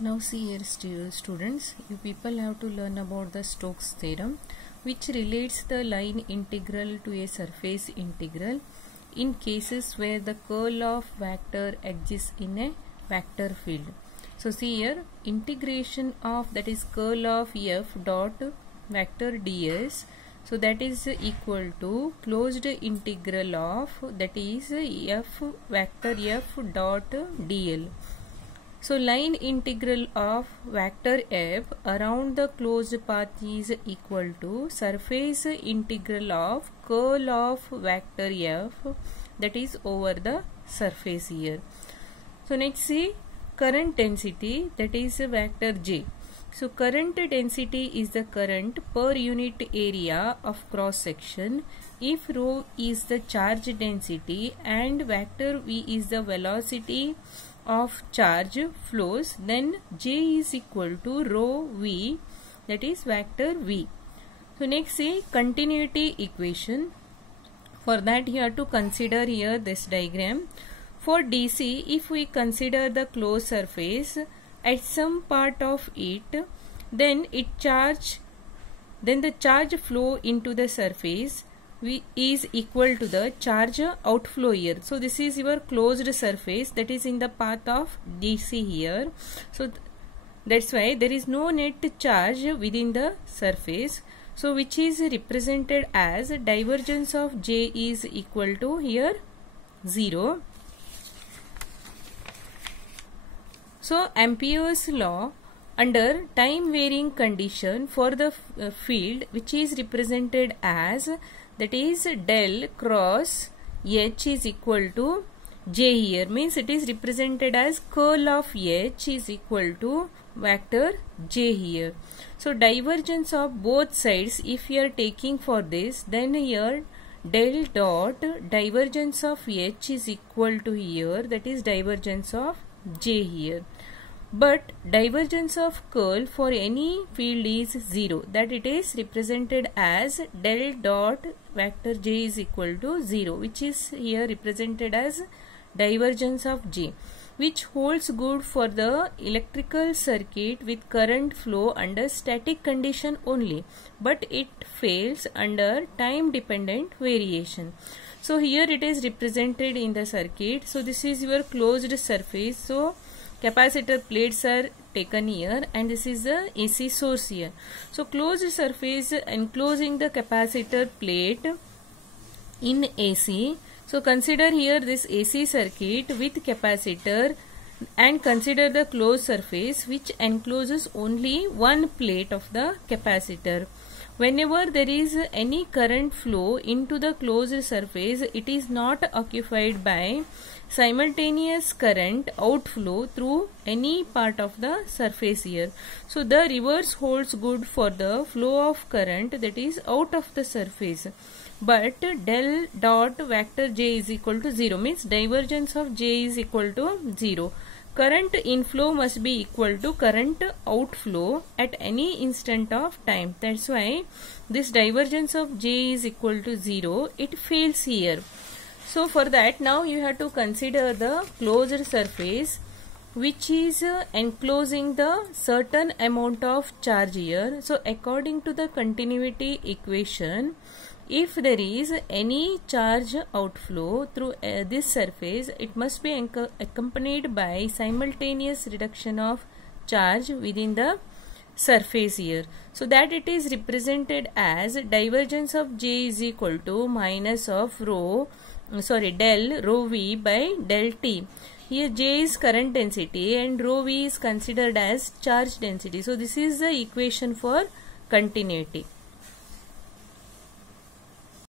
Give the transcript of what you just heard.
Now see here students, you people have to learn about the Stokes theorem, which relates the line integral to a surface integral in cases where the curl of vector exists in a vector field. So see here, integration of that is curl of f dot vector ds, so that is equal to closed integral of that is f vector f dot dl. So line integral of vector f around the closed path is equal to surface integral of curl of vector f, that is over the surface here. So next see current density, that is vector j. So current density is the current per unit area of cross section if rho is the charge density and vector v is the velocity of charge flows, then j is equal to rho v, that is vector v. So next see continuity equation. For that you have to consider here this diagram. For DC, if we consider the closed surface at some part of it, then the charge flow into the surface is equal to the charge outflow here. So this is your closed surface that is in the path of DC here. So that's why there is no net charge within the surface. So which is represented as divergence of J is equal to here 0. So Ampere's law under time varying condition for the field, which is represented as that is del cross H is equal to J here, means it is represented as curl of H is equal to vector J here. So divergence of both sides, if you are taking for this, then here del dot divergence of H is equal to here, that is divergence of J here. But divergence of curl for any field is 0, that it is represented as del dot vector J is equal to 0, which is here represented as divergence of J, which holds good for the electrical circuit with current flow under static condition only, but it fails under time dependent variation. So here it is represented in the circuit. So this is your closed surface. So capacitor plates are taken here and this is the AC source here. So closed surface enclosing the capacitor plate in AC. So consider here this AC circuit with capacitor and consider the closed surface which encloses only one plate of the capacitor. Whenever there is any current flow into the closed surface, it is not occupied by simultaneous current outflow through any part of the surface here. So the reverse holds good for the flow of current that is out of the surface. But del dot vector J is equal to 0, means divergence of J is equal to 0. Current inflow must be equal to current outflow at any instant of time. That's why this divergence of J is equal to 0. It fails here. So for that now you have to consider the closed surface which is enclosing the certain amount of charge here. So according to the continuity equation, if there is any charge outflow through this surface, it must be accompanied by simultaneous reduction of charge within the surface here. So that it is represented as divergence of J is equal to minus of del rho v by del t. Here J is current density and rho v is considered as charge density. So this is the equation for continuity.